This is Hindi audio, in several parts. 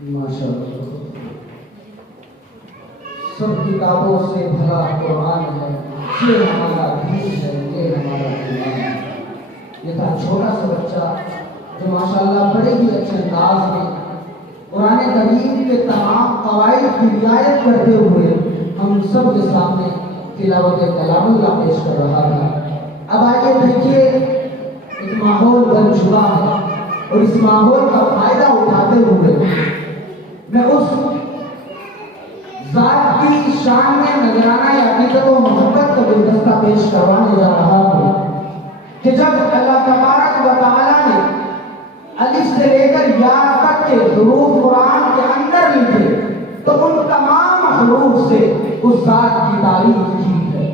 माशाअल्लाह, सब किताबों से भरा कुरान है, ये हमारा दीन है, ये हमारा ईमान है। ये था छोटा सा बच्चा जो माशाअल्लाह बड़े ही अच्छे अंदाज में कुरान करीम के तमाम कवाइद की रियायत करते हुए हम सब के सामने तिलावत कलामुल्लाह पेश कर रहा था। अब आइए देखिए, एक माहौल बन चुका है और इस माहौल का फायदा उठाते हुए मैं उस जात की शान में नजराना या अकीदत और मोहब्बत का गुलदस्ता पेश करवाने जा रहा हूँ कि जब अल्लाह तबारक व तआला ने अलिफ से लेकर या तक के हुरूफ कुरान के अंदर लिखे तो उन तमाम हुरूफ से उस जात की तारीफ की है,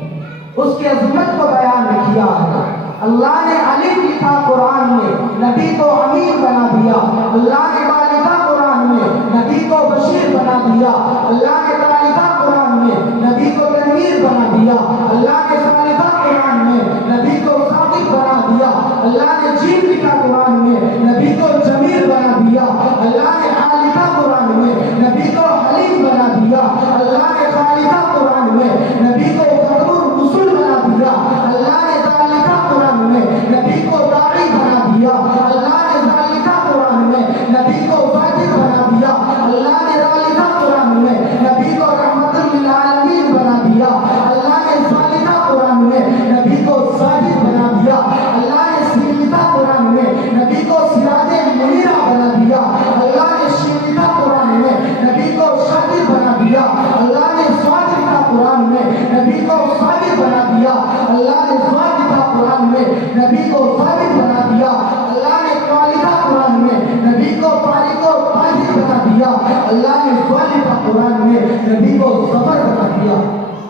उसकी अजमत को बयान किया है। अल्लाह ने अलिफ लिखा कुरान में, नबी को अमीर बना दिया। अल्लाह ने बा लिखा कुरान में, नबी को बशीर बना दिया। अल्लाह ने ता लिखा कुरान में, नबी को तनवीर बना दिया। अल्लाह ने सा लिखा कुरान में, नबी को सादिक बना दिया। अल्लाह ने जीम लिखा कुरान में, नबी को जमील बना दिया। अल्लाह ने हा लिखा कुरान में, नबी को हलीम बना दिया। अल्लाह ने खा लिखा कुरान में, नबी को खतमुर रुसूल बना दिया। अल्लाह ने ता लिखा कुरान में, नबी को दाई बना दिया। अल्लाह ने ता लिखा कुरान में, नबी को फातिह बना दिया। अल्लाह ने ता लिखा कुरान में, नबी को रहमतुल लिल आलमीन बना दिया। अल्लाह ने सा लिखा कुरान में, नबी को साजिद बना दिया। अल्लाह ने सीन लिखा कुरान में, नबी को सिराजे मुनीरा बना दिया। अल्लाह ने शीन लिखा कुरान में, नबी को शाकिर बना दिया। अल्लाह ने स्वाद लिखा कुरान में, नबी को साबिर बना दिया। अल्लाह ने स्वाद लिखा कुरान में, नबी को साबिर बना दिया। अल्लाह ने क़ा लिखा कुरान में, नबी को तारिक और ताहिर बना दिया। अल्लाह ने ज़ा लिखा कुरान में, नबी को ज़फ़र बना दिया।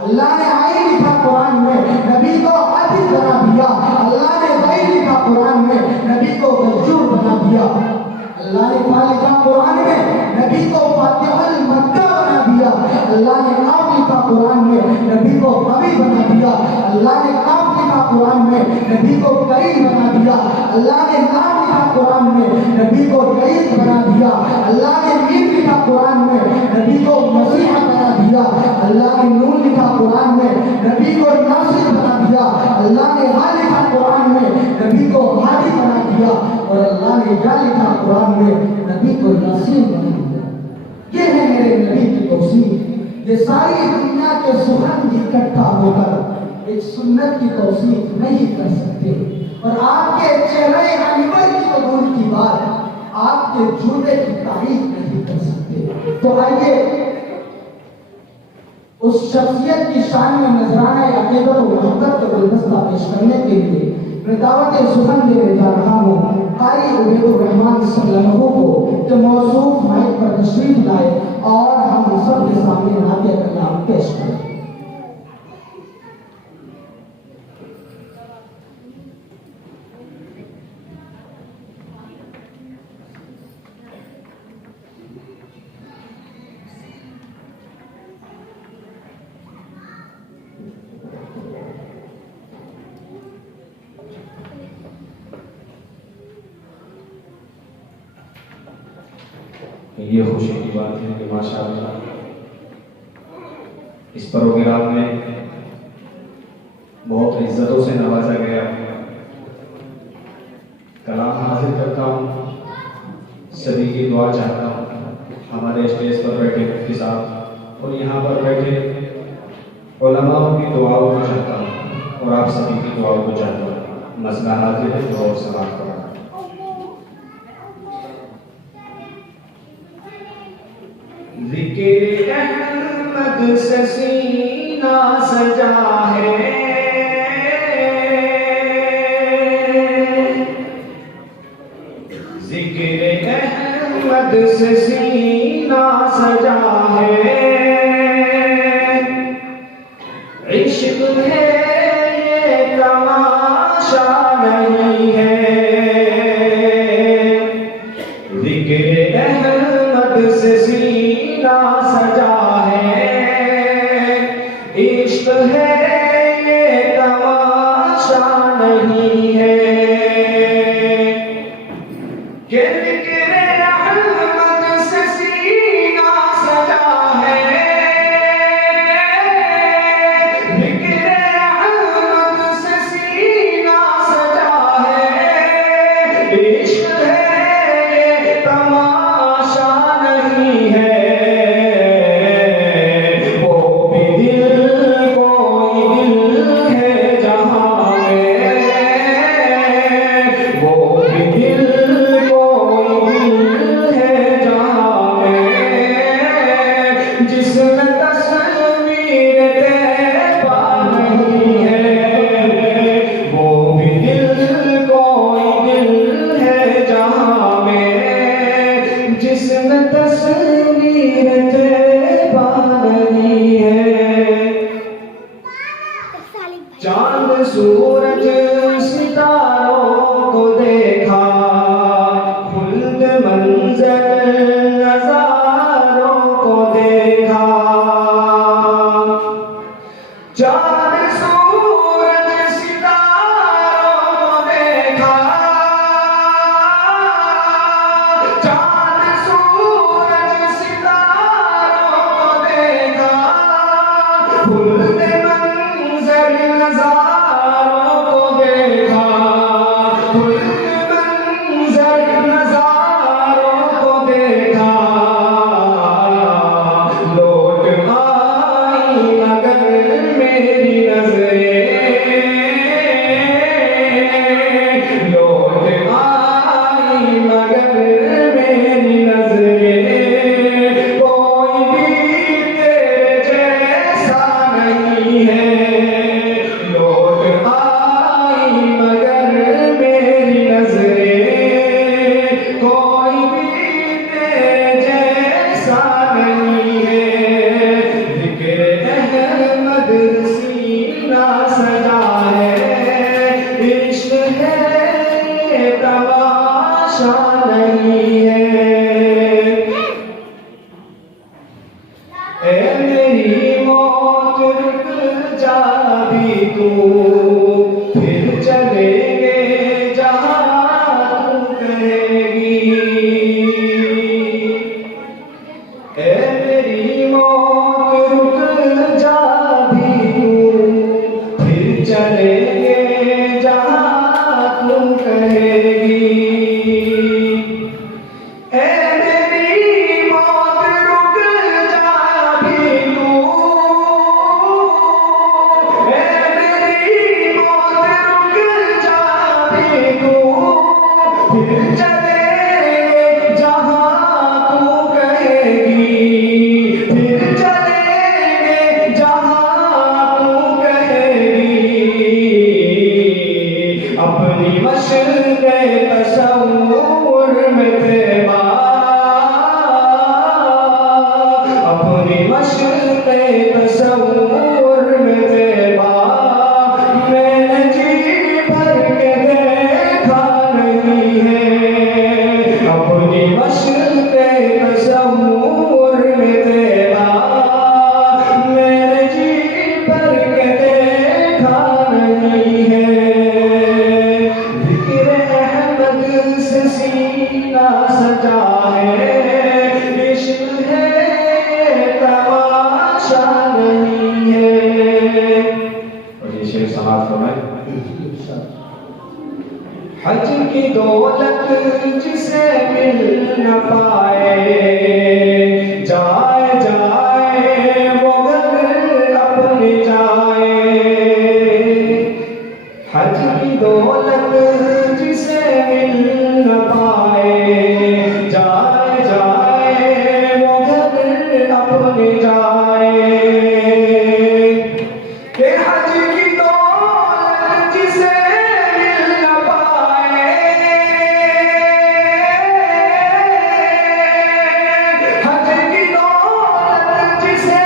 अल्लाह ने आइन लिखा कुरान में, नबी को आदिल बना दिया। अल्लाह ने ग़ैर लिखा कुरान में, नबी को गज्जूर बना दिया। अल्लाह ने फा लिखा कुरान में, नबी को फातिहुल मक्का बना दिया। अल्लाह ने काफ लिखा कुरान में, नबी को कवी बना दिया। अल्लाह ने काफ लिखा कुरान में, नबी को करीम बना दिया। अल्लाह ने लाम लिखा कुरान में, नबी को रईस बना दिया। अल्लाह ने मीम लिखा कुरान में, नबी को मसीहा बना दिया। अल्लाह ने नून लिखा कुरान में, नबी को नासिर बना दिया। अल्लाह ने हा लिखा कुरान में, नबी को हादी बना दिया। और अल्लाह ने या लिखा कुरान में, नबी को नासिर बना दिया। ये है मेरे नबी की तौसीफ। ये सारी दुनिया के सुगंध इकट्ठा होकर एक सुन्नत की तौसीफ नहीं कर सकते। और आपके चेहरे अनवर की तो दूर की बात, आपके जूते की तारीफ नहीं कर सकते। तो आइए उस शख्सियत की शान में नजराना अकीदत और मोहब्बत का गुलदस्ता पेश करने के लिए मैं दावत सुखन देने जा रहा हूँ कारी उबैदुर रहमान सल्लल्लाहु को कि मौसूफ माइक पर तशरीफ लाए और हम सब के सामने नाते कलाम पेश करें। ये खुशी की बात है कि माशाअल्लाह इस प्रोग्राम में बहुत इज्जतों से नवाजा गया। कलाम हाजिर करता हूँ, सभी की दुआ चाहता हूँ। हमारे स्टेज पर बैठे मुफ्ती साहब और यहाँ पर बैठे उलमाओं की दुआओं को चाहता हूँ और आप सभी की दुआओं को चाहता हूँ। मसला हाजिर है, दुआ और समाप्त करा। ज़िक्र अहमद से सीना सजा है, ज़िक्र अहमद से सीना सजा है। इश्क है ये तमाशा नहीं है, ज़िक्र अहमद से सीना सजा है। इश्क है ये तमाशा नहीं है, कि ज़िक्र अहमद से सीना तस्वीर तैबा नहीं है। चांद सूरज सितारों को देखा, खुल्द मंजर नजारों को देखा। चांद सूरज सितारों को देखा, चांद सूरज सितारों को देखा, खुल्द मंजर नजारों को देखा, खुल्द मंजर नजारों को देखा। लौट आई मगर मेरी नजरें, लौट आई मगर मेरी नजरें। कोई भी तेरे जैसा नहीं है। लौट आई मगर मेरी नजरें, कोई भी तेरे जैसा नहीं है। जिक्र अहमद सीना सजा है, इश्क है तमाशा नहीं है। ए मेरी मौत रुक जा भी तू, फिर चलेंगे जहाँ तू कहेगी। ए मेरी मौत रुक जा भी तू, फिर चलेंगे जहाँ तू कहेगी। ए मेरी मौत रुक जा भी तू, ए मेरी मौत रुक जा भी तू, फिर चलेंगे जहाँ तू कहेगी। फिर चलेंगे जहाँ तू कहेगी। अपनी मशक़े तसव्वुर में तैबा, अपनी मशक़े तसव्वुर में तैबा, मैंने जी भर के देखा नहीं है। अपनी मशक़े तसव्वुर में तैबा, मैंने जी भर के देखा नहीं है। जिक्र अहमद से सीना सजा है, इश्क है तमाशा नहीं है। और ये शेर समाप्त हो रहा है। हज की दौलत जिसे मिल न पाए, जाए जाए वो घर अपने जाए। हज की दौलत जिसे मिल न पाए, जाए जाए वो घर अपने जाए। के हज की दौलत जिसे मिल न पाए, हज की दौलत जिसे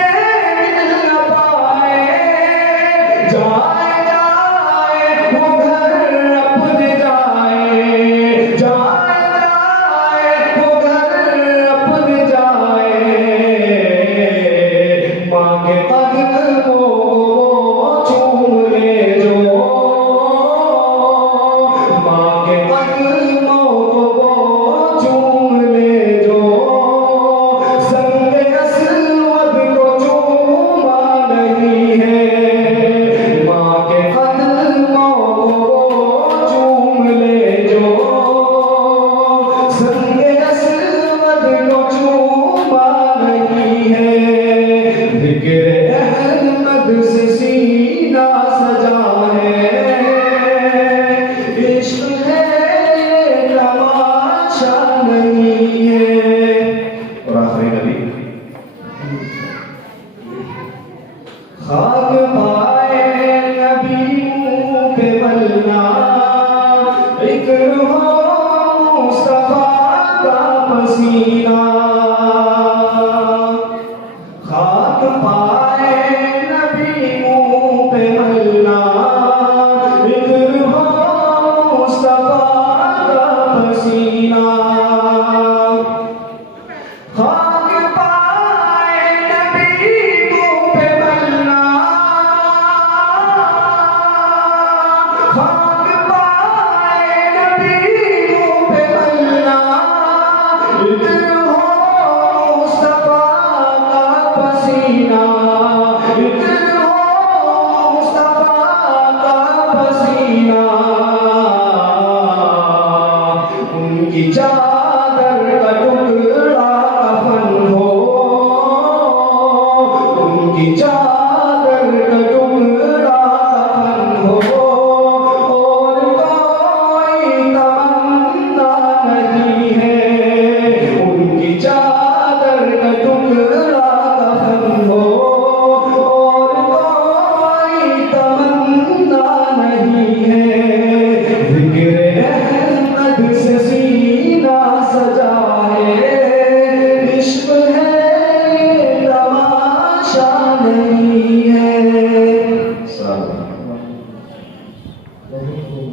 मिल न पाए, जाए जाए वो घर अपने जाए। जाए जाए वो घर अपने जाए। बहुत खूब